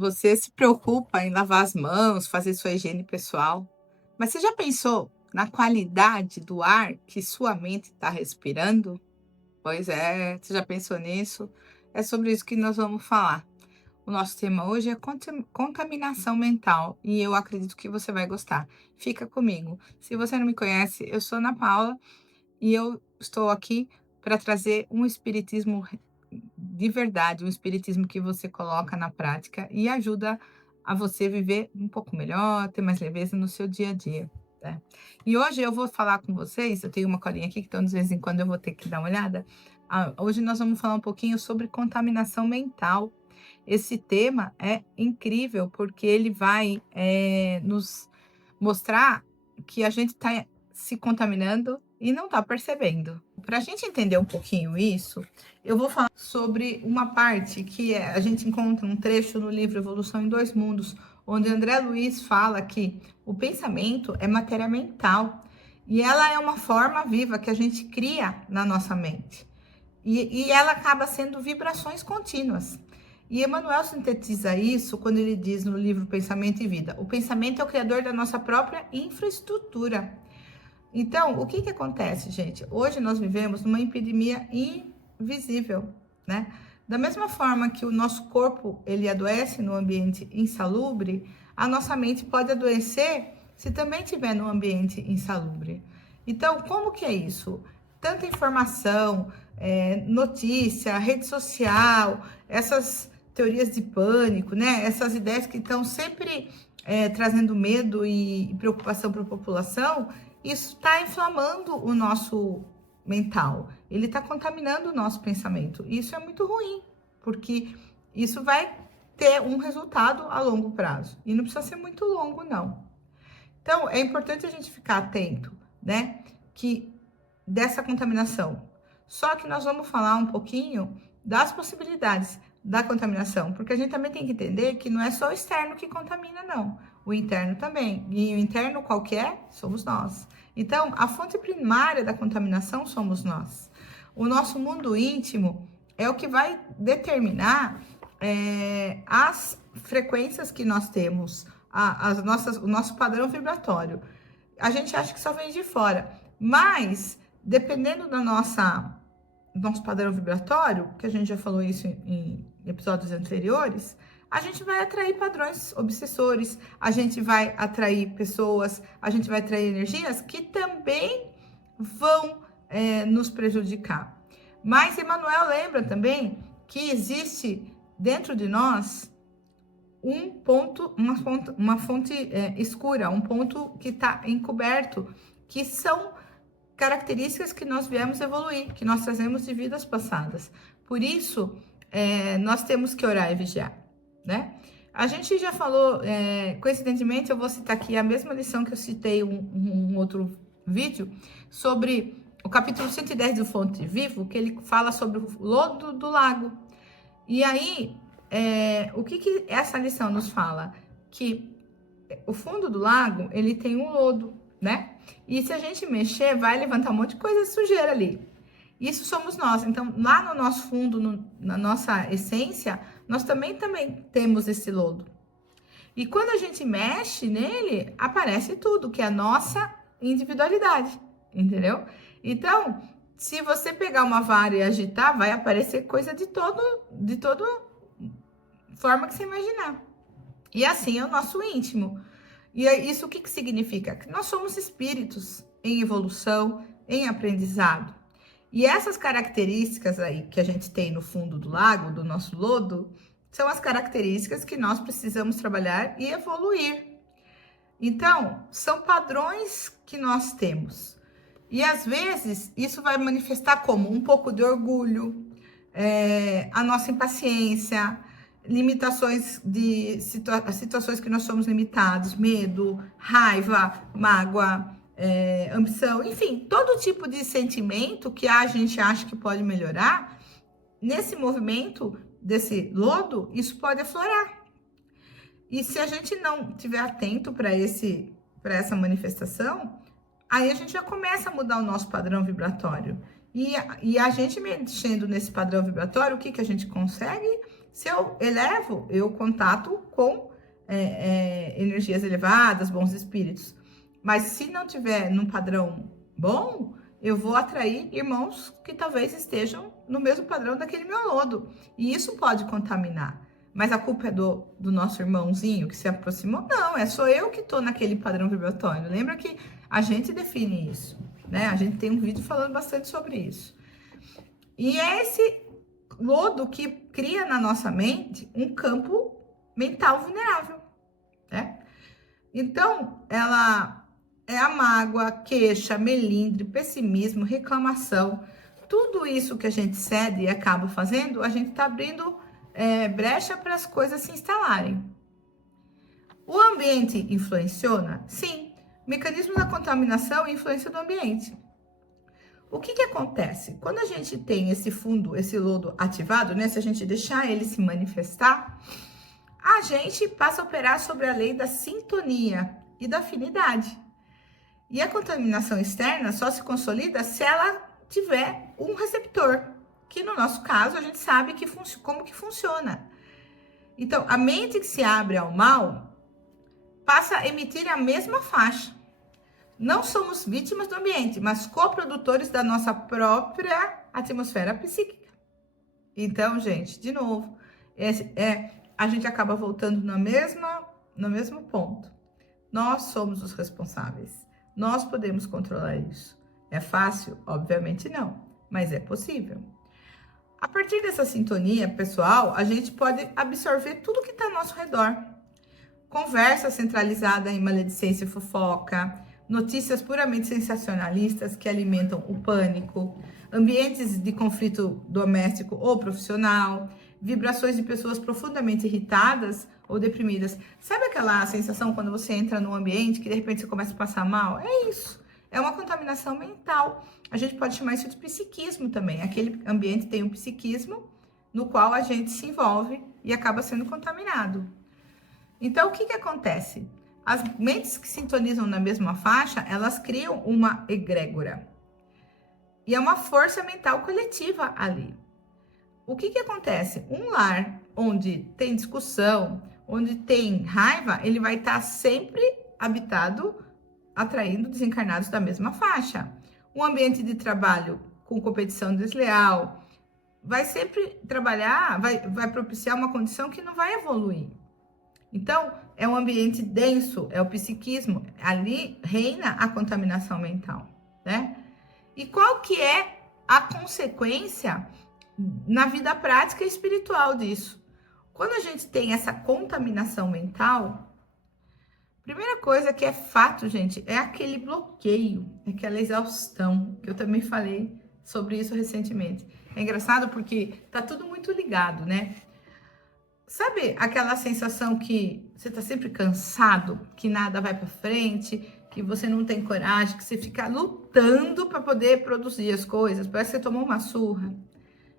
Você se preocupa em lavar as mãos, fazer sua higiene pessoal, mas você já pensou na qualidade do ar que sua mente está respirando? Pois é, você já pensou nisso? É sobre isso que nós vamos falar. O nosso tema hoje é contaminação mental e eu acredito que você vai gostar. Fica comigo. Se você não me conhece, eu sou Ana Paula e eu estou aqui para trazer um espiritismo de verdade, um espiritismo que você coloca na prática e ajuda a você viver um pouco melhor, ter mais leveza no seu dia a dia, né. E hoje eu vou falar com vocês, eu tenho uma colinha aqui, que então de vez em quando eu vou ter que dar uma olhada. Hoje nós vamos falar um pouquinho sobre contaminação mental. Esse tema é incrível, porque ele vai, nos mostrar que a gente está se contaminando e não está percebendo. Para a gente entender um pouquinho isso, eu vou falar sobre uma parte que a gente encontra um trecho no livro Evolução em Dois Mundos, onde André Luiz fala que o pensamento é matéria mental e ela é uma forma viva que a gente cria na nossa mente. E ela acaba sendo vibrações contínuas. E Emmanuel sintetiza isso quando ele diz no livro Pensamento e Vida: o pensamento é o criador da nossa própria infraestrutura. Então, o que acontece, gente? Hoje nós vivemos numa epidemia invisível, né? Da mesma forma que o nosso corpo ele adoece no ambiente insalubre, a nossa mente pode adoecer se também estiver no ambiente insalubre. Então, como que é isso? Tanta informação, notícia, rede social, essas teorias de pânico, né? Essas ideias que estão sempre trazendo medo e preocupação para a população, isso está inflamando o nosso mental, ele está contaminando o nosso pensamento. Isso é muito ruim, porque isso vai ter um resultado a longo prazo. E não precisa ser muito longo, não. Então, é importante a gente ficar atento, né? Que dessa contaminação. Só que nós vamos falar um pouquinho das possibilidades da contaminação, porque a gente também tem que entender que não é só o externo que contamina, não. O interno também. E o interno qualquer somos nós. Então, a fonte primária da contaminação somos nós. O nosso mundo íntimo é o que vai determinar as frequências que nós temos, o nosso padrão vibratório. A gente acha que só vem de fora, mas dependendo do nosso padrão vibratório, que a gente já falou isso em episódios anteriores, a gente vai atrair padrões obsessores, a gente vai atrair pessoas, a gente vai atrair energias que também vão nos prejudicar. Mas Emmanuel lembra também que existe dentro de nós um ponto, uma fonte escura, um ponto que está encoberto, que são características que nós viemos evoluir, que nós trazemos de vidas passadas. Por isso, nós temos que orar e vigiar, né? A gente já falou, coincidentemente, eu vou citar aqui a mesma lição que eu citei um outro vídeo, sobre o capítulo 110 do Fonte Vivo, que ele fala sobre o lodo do lago. E aí, o que essa lição nos fala? Que o fundo do lago, ele tem um lodo, né? E se a gente mexer, vai levantar um monte de coisa de sujeira ali. Isso somos nós. Então, lá no nosso fundo, na nossa essência, nós também temos esse lodo. E quando a gente mexe nele, aparece tudo, que é a nossa individualidade, entendeu? Então, se você pegar uma vara e agitar, vai aparecer coisa de toda forma que você imaginar. E assim é o nosso íntimo. E isso o que significa? Que nós somos espíritos em evolução, em aprendizado. E essas características aí que a gente tem no fundo do lago, do nosso lodo, são as características que nós precisamos trabalhar e evoluir. Então, são padrões que nós temos. E às vezes isso vai manifestar como um pouco de orgulho, a nossa impaciência, limitações de situações que nós somos limitados, medo, raiva, mágoa, ambição, enfim, todo tipo de sentimento que a gente acha que pode melhorar, nesse movimento desse lodo, isso pode aflorar. E se a gente não estiver atento para essa manifestação, aí a gente já começa a mudar o nosso padrão vibratório. E a gente mexendo nesse padrão vibratório, o que a gente consegue? Se eu elevo, eu contato com energias elevadas, bons espíritos. Mas se não tiver num padrão bom, eu vou atrair irmãos que talvez estejam no mesmo padrão daquele meu lodo. E isso pode contaminar. Mas a culpa é do nosso irmãozinho que se aproximou? Não, sou eu que estou naquele padrão vibratório. Lembra que a gente define isso, né? A gente tem um vídeo falando bastante sobre isso. E é esse lodo que cria na nossa mente um campo mental vulnerável, né? Então, ela é a mágoa, queixa, melindre, pessimismo, reclamação. Tudo isso que a gente cede e acaba fazendo, a gente está abrindo brecha para as coisas se instalarem. O ambiente influenciona? Sim. O mecanismo da contaminação e influência do ambiente. O que acontece? Quando a gente tem esse fundo, esse lodo ativado, né? Se a gente deixar ele se manifestar, a gente passa a operar sobre a lei da sintonia e da afinidade. E a contaminação externa só se consolida se ela tiver um receptor, que no nosso caso a gente sabe como que funciona. Então, a mente que se abre ao mal passa a emitir a mesma faixa. Não somos vítimas do ambiente, mas coprodutores da nossa própria atmosfera psíquica. Então, gente, de novo, a gente acaba voltando no mesmo ponto. Nós somos os responsáveis. Nós podemos controlar isso. É fácil? Obviamente não, mas é possível. A partir dessa sintonia pessoal, a gente pode absorver tudo que está ao nosso redor. Conversa centralizada em maledicência e fofoca, notícias puramente sensacionalistas que alimentam o pânico, ambientes de conflito doméstico ou profissional, vibrações de pessoas profundamente irritadas ou deprimidas. Sabe aquela sensação quando você entra num ambiente que de repente você começa a passar mal? É isso. É uma contaminação mental. A gente pode chamar isso de psiquismo também. Aquele ambiente tem um psiquismo no qual a gente se envolve e acaba sendo contaminado. Então, o que acontece? As mentes que sintonizam na mesma faixa, elas criam uma egrégora. E é uma força mental coletiva ali. O que acontece? Um lar onde tem discussão, onde tem raiva, ele vai estar sempre habitado, atraindo desencarnados da mesma faixa. Um ambiente de trabalho com competição desleal vai sempre trabalhar, vai propiciar uma condição que não vai evoluir. Então, é um ambiente denso, é o psiquismo, ali reina a contaminação mental, né? E qual que é a consequência na vida prática e espiritual disso? Quando a gente tem essa contaminação mental, primeira coisa que é fato, gente, é aquele bloqueio, aquela exaustão, que eu também falei sobre isso recentemente. É engraçado porque tá tudo muito ligado, né? Sabe aquela sensação que você tá sempre cansado, que nada vai para frente, que você não tem coragem, que você fica lutando para poder produzir as coisas, parece que você tomou uma surra?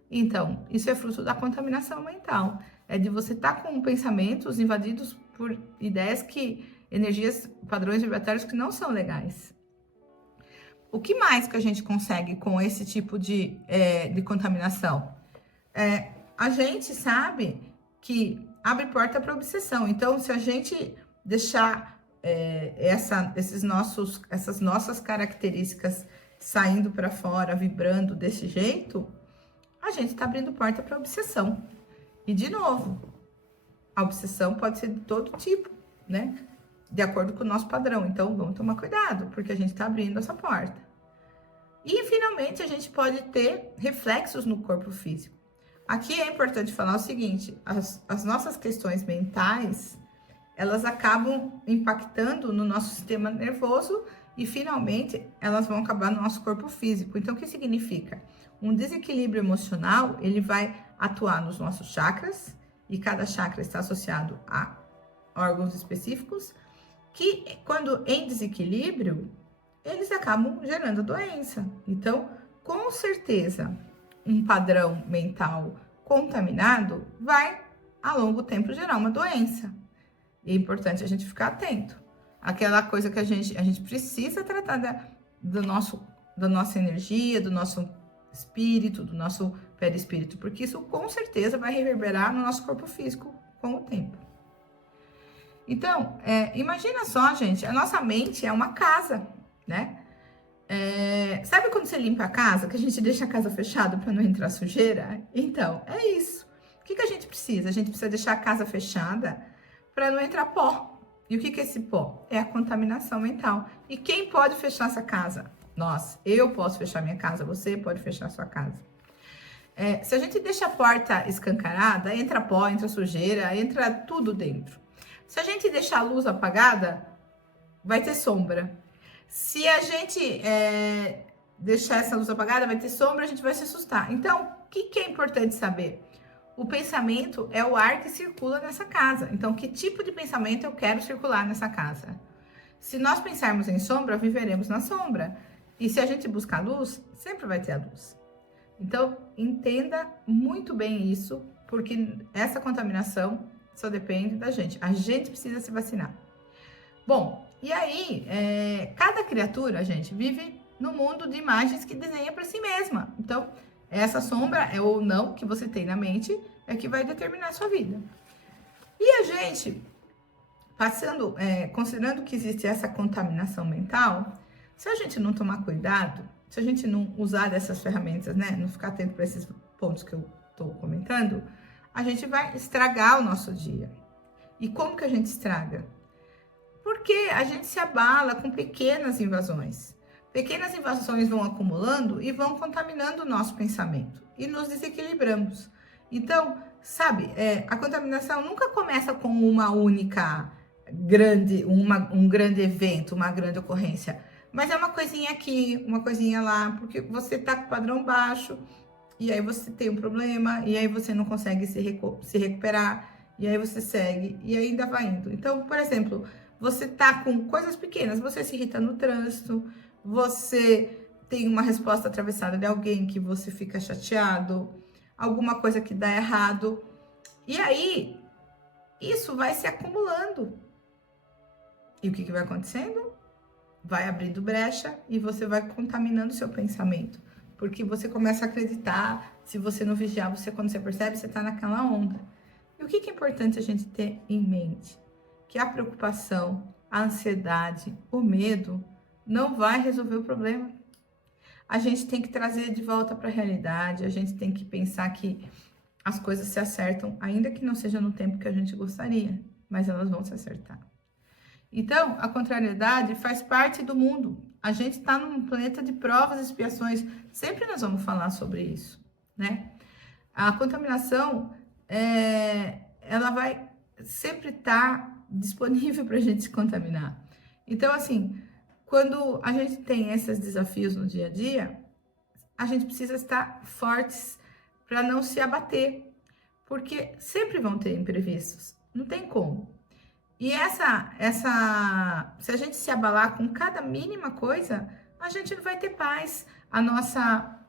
Então, isso é fruto da contaminação mental. É de você estar com pensamentos invadidos por ideias energias, padrões vibratórios que não são legais. O que mais que a gente consegue com esse tipo de contaminação? A gente sabe que abre porta para obsessão. Então, se a gente deixar essas nossas características saindo para fora, vibrando desse jeito, a gente está abrindo porta para obsessão. E, de novo, a obsessão pode ser de todo tipo, né? De acordo com o nosso padrão. Então, vamos tomar cuidado, porque a gente está abrindo essa porta. E, finalmente, a gente pode ter reflexos no corpo físico. Aqui é importante falar o seguinte, as nossas questões mentais, elas acabam impactando no nosso sistema nervoso e, finalmente, elas vão acabar no nosso corpo físico. Então, o que significa? Um desequilíbrio emocional, ele vai atuar nos nossos chakras, e cada chakra está associado a órgãos específicos, que, quando em desequilíbrio, eles acabam gerando doença. Então, com certeza, um padrão mental contaminado vai, a longo tempo, gerar uma doença. E é importante a gente ficar atento. Aquela coisa que a gente precisa tratar da nossa energia, do nosso espírito, do nosso perispírito, porque isso com certeza vai reverberar no nosso corpo físico com o tempo. Então, imagina só, gente, a nossa mente é uma casa, né? Sabe quando você limpa a casa, que a gente deixa a casa fechada para não entrar sujeira? Então, é isso. O que a gente precisa? A gente precisa deixar a casa fechada para não entrar pó. E o que é esse pó? É a contaminação mental. E quem pode fechar essa casa? Nós. Eu posso fechar minha casa, você pode fechar sua casa. Se a gente deixa a porta escancarada, entra pó, entra sujeira, entra tudo dentro. Se a gente deixar a luz apagada, vai ter sombra. Se a gente deixar essa luz apagada, vai ter sombra, a gente vai se assustar. Então, o que é importante saber? O pensamento é o ar que circula nessa casa. Então, que tipo de pensamento eu quero circular nessa casa? Se nós pensarmos em sombra, viveremos na sombra. E se a gente buscar luz, sempre vai ter a luz. Então, entenda muito bem isso, porque essa contaminação só depende da gente. A gente precisa se vacinar. Bom, e aí, cada criatura, gente, vive no mundo de imagens que desenha para si mesma. Então, essa sombra ou não que você tem na mente é que vai determinar a sua vida. E a gente, considerando que existe essa contaminação mental, se a gente não tomar cuidado, se a gente não usar dessas ferramentas, né, não ficar atento para esses pontos que eu estou comentando, a gente vai estragar o nosso dia. E como que a gente estraga? Porque a gente se abala com pequenas invasões. Pequenas invasões vão acumulando e vão contaminando o nosso pensamento. E nos desequilibramos. Então, sabe, a contaminação nunca começa com uma única um grande evento, uma grande ocorrência. Mas é uma coisinha aqui, uma coisinha lá, porque você tá com o padrão baixo, e aí você tem um problema, e aí você não consegue se recuperar, e aí você segue, e ainda vai indo. Então, por exemplo, você tá com coisas pequenas, você se irrita no trânsito, você tem uma resposta atravessada de alguém que você fica chateado, alguma coisa que dá errado, e aí isso vai se acumulando. E o que vai acontecendo? Vai abrindo brecha e você vai contaminando seu pensamento. Porque você começa a acreditar, se você não vigiar, quando você percebe, você está naquela onda. E o que é importante a gente ter em mente? Que a preocupação, a ansiedade, o medo não vai resolver o problema. A gente tem que trazer de volta para a realidade, a gente tem que pensar que as coisas se acertam, ainda que não seja no tempo que a gente gostaria, mas elas vão se acertar. Então, a contrariedade faz parte do mundo. A gente está num planeta de provas e expiações. Sempre nós vamos falar sobre isso, né? A contaminação, ela vai sempre estar disponível para a gente se contaminar. Então, assim, quando a gente tem esses desafios no dia a dia, a gente precisa estar fortes para não se abater, porque sempre vão ter imprevistos, não tem como. E se a gente se abalar com cada mínima coisa, a gente não vai ter paz. A nossa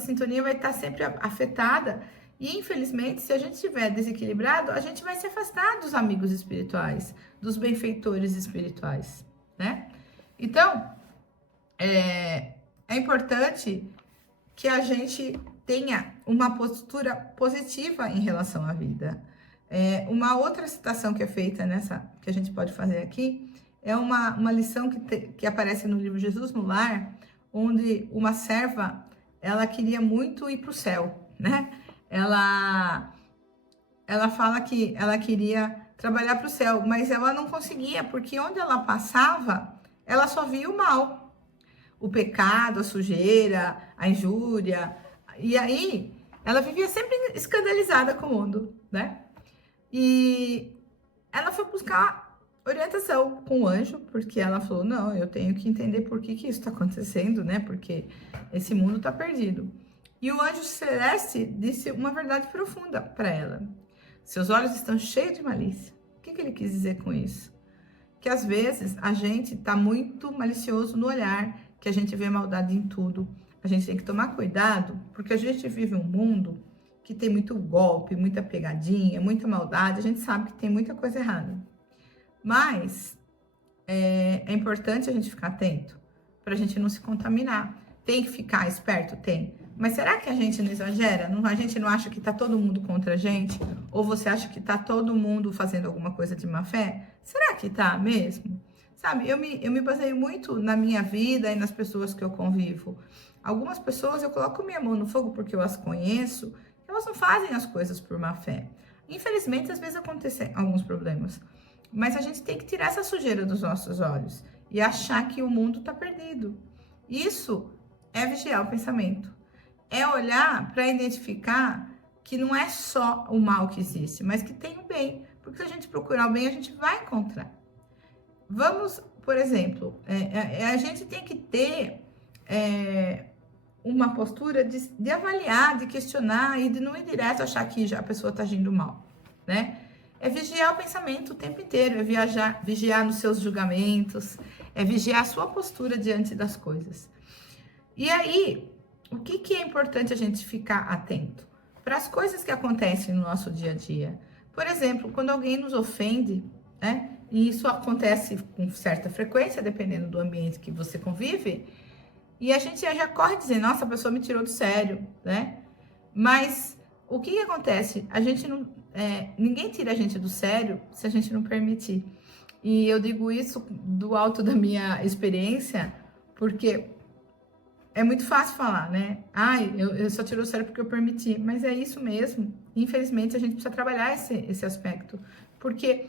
sintonia vai estar sempre afetada. E, infelizmente, se a gente estiver desequilibrado, a gente vai se afastar dos amigos espirituais, dos benfeitores espirituais, né? Então, é importante que a gente tenha uma postura positiva em relação à vida. Uma outra citação que é feita que a gente pode fazer aqui, é uma lição que aparece no livro Jesus no Lar, onde uma serva, ela queria muito ir para o céu, né? Ela fala que ela queria trabalhar para o céu, mas ela não conseguia, porque onde ela passava, ela só via o mal, o pecado, a sujeira, a injúria, e aí ela vivia sempre escandalizada com o mundo, né? E ela foi buscar orientação com o anjo, porque ela falou, não, eu tenho que entender por que isso está acontecendo, né? Porque esse mundo está perdido. E o anjo celeste disse uma verdade profunda para ela. Seus olhos estão cheios de malícia. O que ele quis dizer com isso? Que às vezes a gente está muito malicioso no olhar, que a gente vê maldade em tudo. A gente tem que tomar cuidado, porque a gente vive um mundo que tem muito golpe, muita pegadinha, muita maldade, a gente sabe que tem muita coisa errada. Mas é importante a gente ficar atento, para a gente não se contaminar. Tem que ficar esperto? Tem. Mas será que a gente não exagera? A gente não acha que tá todo mundo contra a gente? Ou você acha que tá todo mundo fazendo alguma coisa de má fé? Será que tá mesmo? Sabe, eu me baseio muito na minha vida e nas pessoas que eu convivo. Algumas pessoas eu coloco minha mão no fogo porque eu as conheço, elas não fazem as coisas por má fé. Infelizmente, às vezes acontecem alguns problemas. Mas a gente tem que tirar essa sujeira dos nossos olhos e achar que o mundo está perdido. Isso é vigiar o pensamento. É olhar para identificar que não é só o mal que existe, mas que tem o bem. Porque se a gente procurar o bem, a gente vai encontrar. Vamos, por exemplo, a gente tem que ter uma postura de avaliar, de questionar e de não ir direto achar que já a pessoa está agindo mal, né? É vigiar o pensamento o tempo inteiro, é vigiar nos seus julgamentos, é vigiar a sua postura diante das coisas. E aí, o que é importante a gente ficar atento? Para as coisas que acontecem no nosso dia a dia. Por exemplo, quando alguém nos ofende, né? E isso acontece com certa frequência, dependendo do ambiente que você convive, e a gente já corre dizendo, nossa, a pessoa me tirou do sério, né? Mas o que acontece? A gente não, ninguém tira a gente do sério se a gente não permitir. E eu digo isso do alto da minha experiência, porque é muito fácil falar, né? Ai, eu só tirou do sério porque eu permiti. Mas é isso mesmo. Infelizmente, a gente precisa trabalhar esse aspecto. Porque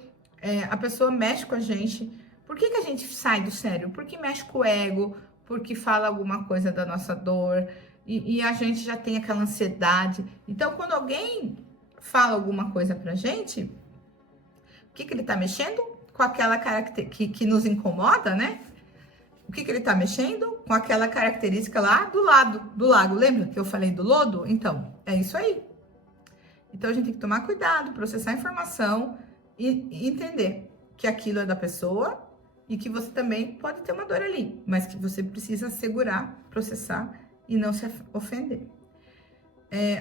a pessoa mexe com a gente. Por que a gente sai do sério? Porque mexe com o ego, porque fala alguma coisa da nossa dor, e a gente já tem aquela ansiedade. Então, quando alguém fala alguma coisa pra gente, o que ele tá mexendo? Com aquela característica que nos incomoda, né? O que ele tá mexendo? Com aquela característica lá do lago. Lembra que eu falei do lodo? Então, é isso aí. Então, a gente tem que tomar cuidado, processar a informação e entender que aquilo é da pessoa, e que você também pode ter uma dor ali, mas que você precisa segurar, processar e não se ofender.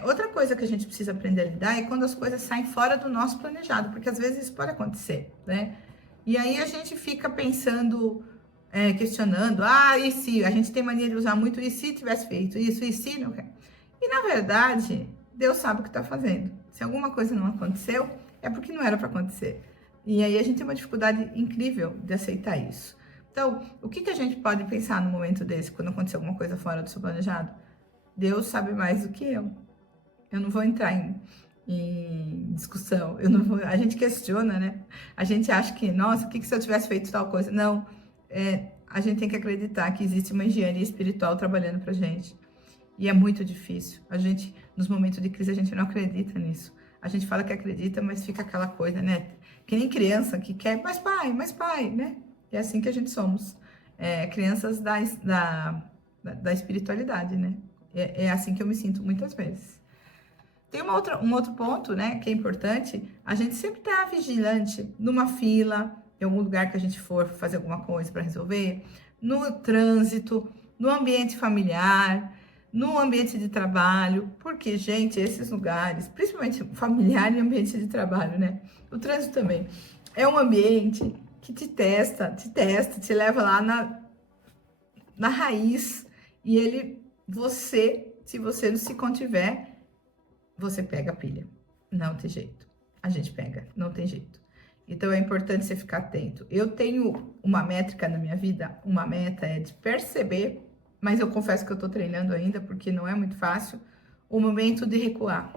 Outra coisa que a gente precisa aprender a lidar é quando as coisas saem fora do nosso planejado, porque às vezes isso pode acontecer, né? E aí a gente fica pensando, questionando, e se? A gente tem mania de usar muito, e se tivesse feito isso, e se não quer? E na verdade, Deus sabe o que está fazendo. Se alguma coisa não aconteceu, é porque não era para acontecer. E aí a gente tem uma dificuldade incrível de aceitar isso. Então, o que a gente pode pensar no momento desse, quando acontecer alguma coisa fora do seu planejado? Deus sabe mais do que eu. Eu não vou entrar em discussão. A gente questiona, né? A gente acha que, nossa, o que se eu tivesse feito tal coisa? Não. A gente tem que acreditar que existe uma engenharia espiritual trabalhando pra gente. E é muito difícil. Nos momentos de crise, a gente não acredita nisso. A gente fala que acredita, mas fica aquela coisa, né? Que nem criança que quer mais pai, né? É assim que a gente somos. Crianças da espiritualidade, né? É assim que eu me sinto muitas vezes. Tem um outro ponto, né, que é importante. A gente sempre tá vigilante numa fila, em algum lugar que a gente for fazer alguma coisa para resolver, no trânsito, no ambiente familiar, no ambiente de trabalho, porque, gente, esses lugares, principalmente familiar e ambiente de trabalho, né? O trânsito também é um ambiente que te testa, te leva lá na raiz, e se você não se contiver, você pega a pilha. Não tem jeito. A gente pega, não tem jeito. Então é importante você ficar atento. Eu tenho uma métrica na minha vida, uma meta é de perceber, mas eu confesso que eu tô treinando ainda, porque não é muito fácil, o momento de recuar.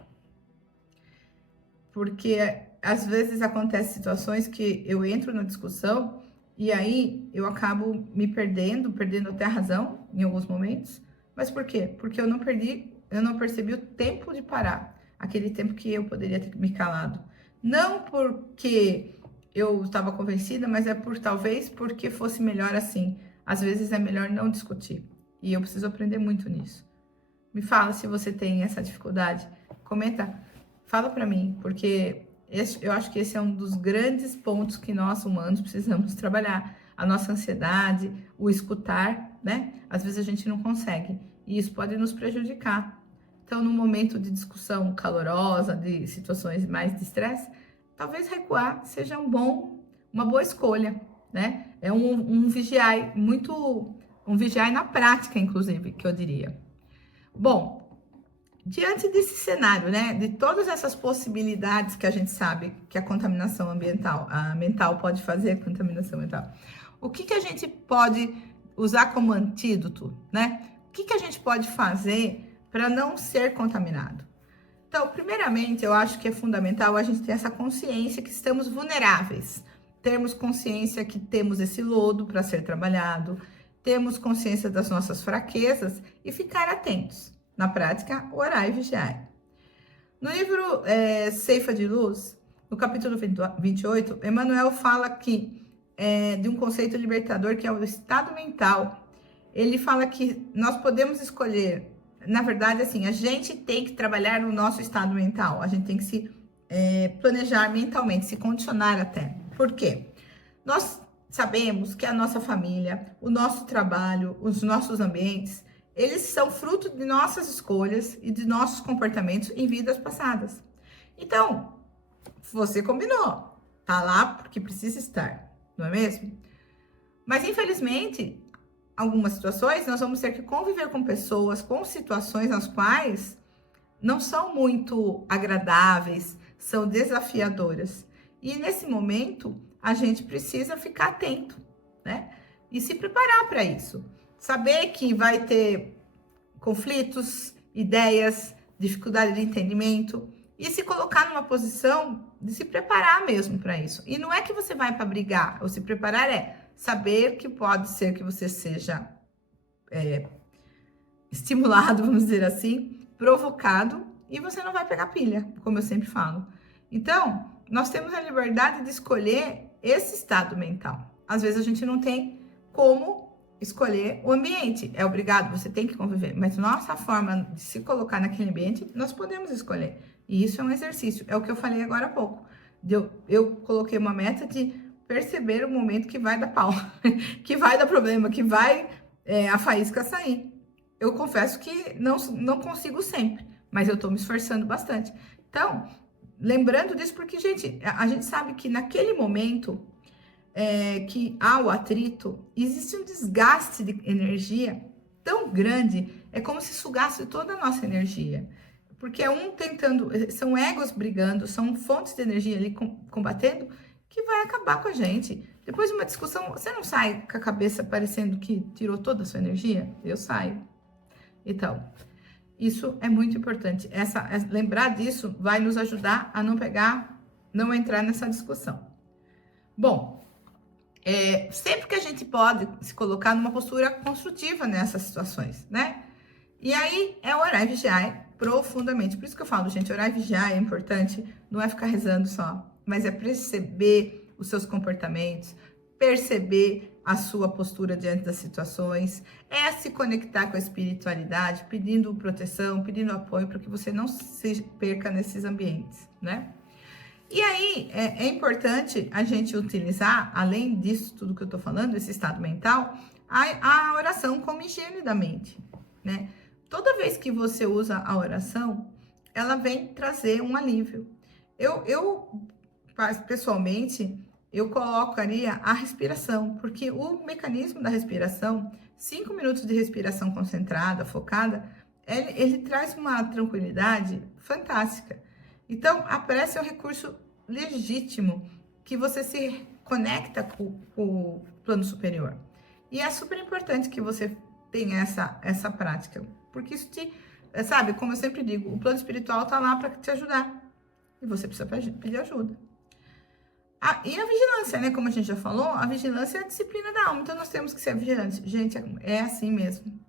Porque às vezes acontecem situações que eu entro na discussão e aí eu acabo me perdendo até a razão em alguns momentos. Mas por quê? Porque eu não percebi o tempo de parar, aquele tempo que eu poderia ter me calado. Não porque eu estava convencida, mas talvez porque fosse melhor assim. Às vezes é melhor não discutir. E eu preciso aprender muito nisso. Me fala se você tem essa dificuldade. Comenta, fala para mim, porque eu acho que esse é um dos grandes pontos que nós humanos precisamos trabalhar. A nossa ansiedade, o escutar, né? Às vezes a gente não consegue. E isso pode nos prejudicar. Então, no momento de discussão calorosa, de situações mais de estresse, talvez recuar seja uma boa escolha, né? É um vigiar muito Um vigiar na prática, inclusive, que eu diria. Bom, diante desse cenário, né, de todas essas possibilidades que a gente sabe que a contaminação ambiental, a mental pode fazer, contaminação mental, o que a gente pode usar como antídoto, né? O que a gente pode fazer para não ser contaminado? Então, primeiramente, eu acho que é fundamental a gente ter essa consciência que estamos vulneráveis, termos consciência que temos esse lodo para ser trabalhado, termos consciência das nossas fraquezas e ficar atentos. Na prática, orar e vigiar. No livro Ceifa de Luz, no capítulo 28, Emmanuel fala de um conceito libertador que é o estado mental. Ele fala que nós podemos escolher, na verdade, assim, a gente tem que trabalhar no nosso estado mental, a gente tem que se planejar mentalmente, se condicionar até. Por quê? Nós sabemos que a nossa família, o nosso trabalho, os nossos ambientes, eles são fruto de nossas escolhas e de nossos comportamentos em vidas passadas. Então, você combinou, tá lá porque precisa estar, não é mesmo? Mas, infelizmente, algumas situações nós vamos ter que conviver com pessoas, com situações nas quais não são muito agradáveis, são desafiadoras. E nesse momento, a gente precisa ficar atento, né? E se preparar para isso. Saber que vai ter conflitos, ideias, dificuldade de entendimento e se colocar numa posição de se preparar mesmo para isso. E não é que você vai para brigar, ou se preparar é saber que pode ser que você seja estimulado, vamos dizer assim, provocado, e você não vai pegar pilha, como eu sempre falo. Então, nós temos a liberdade de escolher esse estado mental. Às vezes a gente não tem como escolher o ambiente, é obrigado, você tem que conviver, mas nossa forma de se colocar naquele ambiente, nós podemos escolher. E isso é um exercício, é o que eu falei agora há pouco. Eu coloquei uma meta de perceber o momento que vai dar pau, que vai dar problema, que vai a faísca sair. Eu confesso que não consigo sempre, mas eu tô me esforçando bastante. Então, lembrando disso, porque, gente, a gente sabe que naquele momento que há o atrito, existe um desgaste de energia tão grande, é como se sugasse toda a nossa energia. Porque é um tentando, são egos brigando, são fontes de energia ali combatendo, que vai acabar com a gente. Depois de uma discussão, você não sai com a cabeça parecendo que tirou toda a sua energia? Eu saio. Então, isso é muito importante. Lembrar disso vai nos ajudar a não entrar nessa discussão. Bom, sempre que a gente pode se colocar numa postura construtiva nessas situações, né? E aí é orar e vigiar profundamente. Por isso que eu falo, gente, orar e vigiar é importante, não é ficar rezando só, mas é perceber os seus comportamentos, perceber a sua postura diante das situações, é se conectar com a espiritualidade, pedindo proteção, pedindo apoio para que você não se perca nesses ambientes, né? E aí, é importante a gente utilizar, além disso tudo que eu tô falando, esse estado mental, a oração como higiene da mente, né? Toda vez que você usa a oração, ela vem trazer um alívio. Pessoalmente, eu colocaria a respiração, porque o mecanismo da respiração, 5 minutos de respiração concentrada, focada, ele traz uma tranquilidade fantástica. Então, a prece é um recurso legítimo que você se conecta com o plano superior. E é super importante que você tenha essa prática, porque isso sabe, como eu sempre digo, o plano espiritual está lá para te ajudar. E você precisa pedir ajuda. E a vigilância, né? Como a gente já falou, a vigilância é a disciplina da alma. Então, nós temos que ser vigilantes. Gente, é assim mesmo.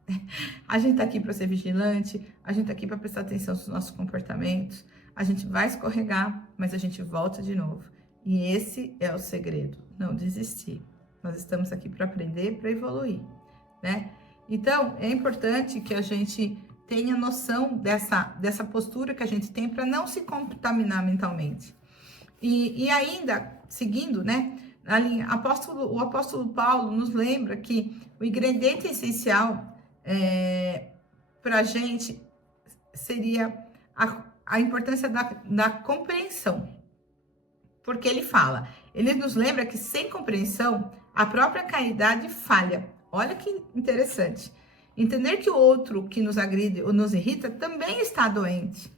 A gente tá aqui para ser vigilante, a gente tá aqui para prestar atenção nos nossos comportamentos. A gente vai escorregar, mas a gente volta de novo. E esse é o segredo, não desistir. Nós estamos aqui para aprender, para evoluir, né? Então, é importante que a gente tenha noção dessa postura que a gente tem para não se contaminar mentalmente. E ainda, seguindo, né? O apóstolo Paulo nos lembra que o ingrediente essencial para a gente seria a importância da compreensão. Porque ele nos lembra que sem compreensão, a própria caridade falha. Olha que interessante. Entender que o outro que nos agride ou nos irrita também está doente.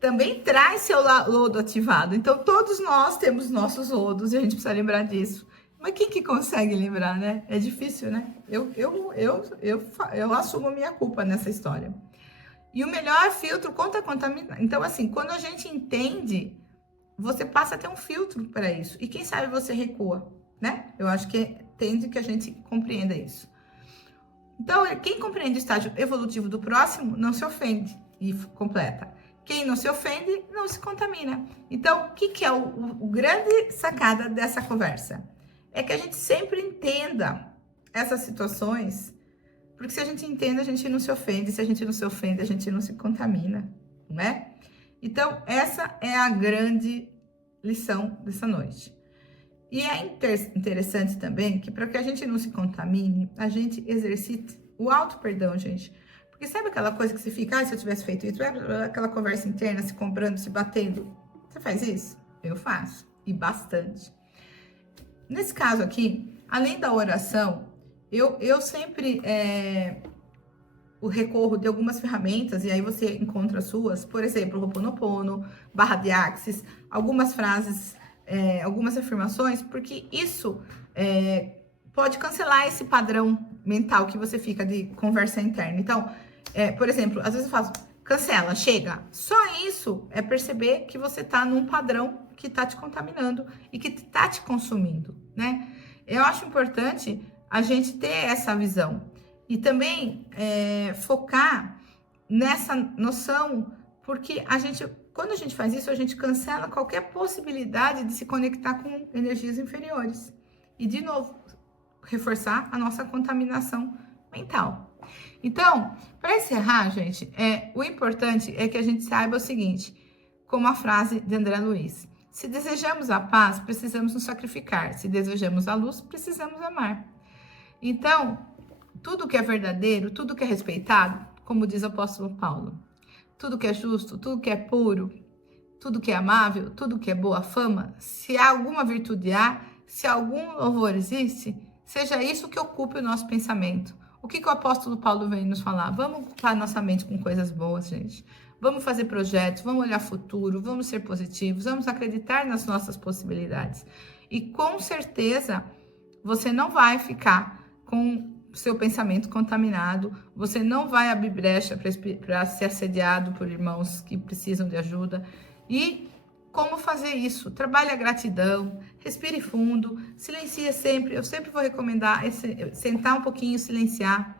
Também traz seu lodo ativado. Então, todos nós temos nossos lodos e a gente precisa lembrar disso. Mas quem que consegue lembrar, né? É difícil, né? Eu assumo a minha culpa nessa história. E o melhor filtro contra contaminar. Então, assim, quando a gente entende, você passa a ter um filtro para isso. E quem sabe você recua, né? Eu acho que tende que a gente compreenda isso. Então, quem compreende o estágio evolutivo do próximo não se ofende e completa. Quem não se ofende não se contamina. Então, o que é o grande sacada dessa conversa? É que a gente sempre entenda essas situações, porque se a gente entende, a gente não se ofende. Se a gente não se ofende, a gente não se contamina, não é? Então, essa é a grande lição dessa noite. E é interessante também que para que a gente não se contamine, a gente exercite o auto-perdão, gente. Porque sabe aquela coisa que você fica, se eu tivesse feito isso, aquela conversa interna, se cobrando, se batendo. Você faz isso? Eu faço, e bastante. Nesse caso aqui, além da oração, eu sempre recorro de algumas ferramentas, e aí você encontra as suas, por exemplo, Ho'oponopono, barra de Axis, algumas frases, algumas afirmações, porque isso pode cancelar esse padrão mental que você fica de conversa interna. Então, por exemplo, às vezes eu faço, cancela, chega. Só isso é perceber que você tá num padrão que tá te contaminando e que tá te consumindo, né? Eu acho importante a gente ter essa visão. E também focar nessa noção, porque quando a gente faz isso, a gente cancela qualquer possibilidade de se conectar com energias inferiores. E, de novo, reforçar a nossa contaminação mental. Então, para encerrar, gente, o importante é que a gente saiba o seguinte, como a frase de André Luiz: se desejamos a paz, precisamos nos sacrificar. Se desejamos a luz, precisamos amar. Então, tudo que é verdadeiro, tudo que é respeitado, como diz o apóstolo Paulo, tudo que é justo, tudo que é puro, tudo que é amável, tudo que é boa fama, se há alguma virtude há, se algum louvor existe, seja isso que ocupe o nosso pensamento. O que o apóstolo Paulo vem nos falar? Vamos ocupar nossa mente com coisas boas, gente. Vamos fazer projetos, vamos olhar futuro, vamos ser positivos, vamos acreditar nas nossas possibilidades. E com certeza, você não vai ficar com seu pensamento contaminado, você não vai abrir brecha para ser assediado por irmãos que precisam de ajuda. E como fazer isso? Trabalhe a gratidão, respire fundo, silencie sempre. Eu sempre vou recomendar sentar um pouquinho, silenciar,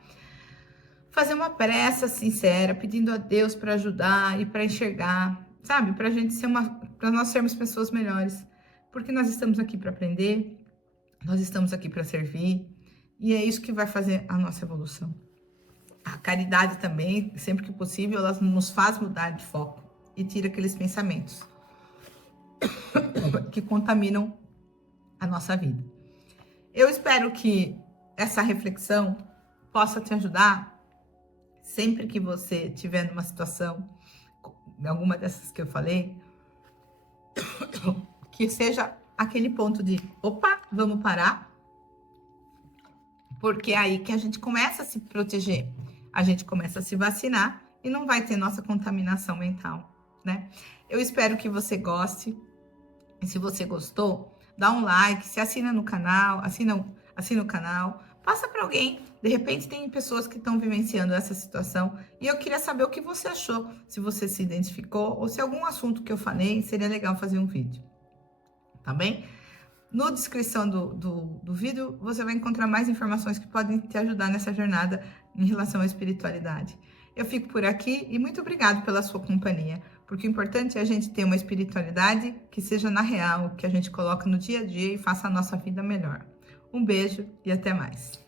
fazer uma prece sincera, pedindo a Deus para ajudar e para enxergar, sabe? Para nós sermos pessoas melhores, porque nós estamos aqui para aprender, nós estamos aqui para servir. E é isso que vai fazer a nossa evolução. A caridade também, sempre que possível, ela nos faz mudar de foco e tira aqueles pensamentos que contaminam a nossa vida. Eu espero que essa reflexão possa te ajudar sempre que você estiver numa situação, alguma dessas que eu falei, que seja aquele ponto de, opa, vamos parar, porque é aí que a gente começa a se proteger, a gente começa a se vacinar e não vai ter nossa contaminação mental, né? Eu espero que você goste. E se você gostou, dá um like, se assina no canal, assina o canal, passa para alguém. De repente tem pessoas que estão vivenciando essa situação e eu queria saber o que você achou, se você se identificou ou se algum assunto que eu falei seria legal fazer um vídeo, tá bem? Na descrição do vídeo, você vai encontrar mais informações que podem te ajudar nessa jornada em relação à espiritualidade. Eu fico por aqui e muito obrigado pela sua companhia, porque o importante é a gente ter uma espiritualidade que seja na real, que a gente coloca no dia a dia e faça a nossa vida melhor. Um beijo e até mais.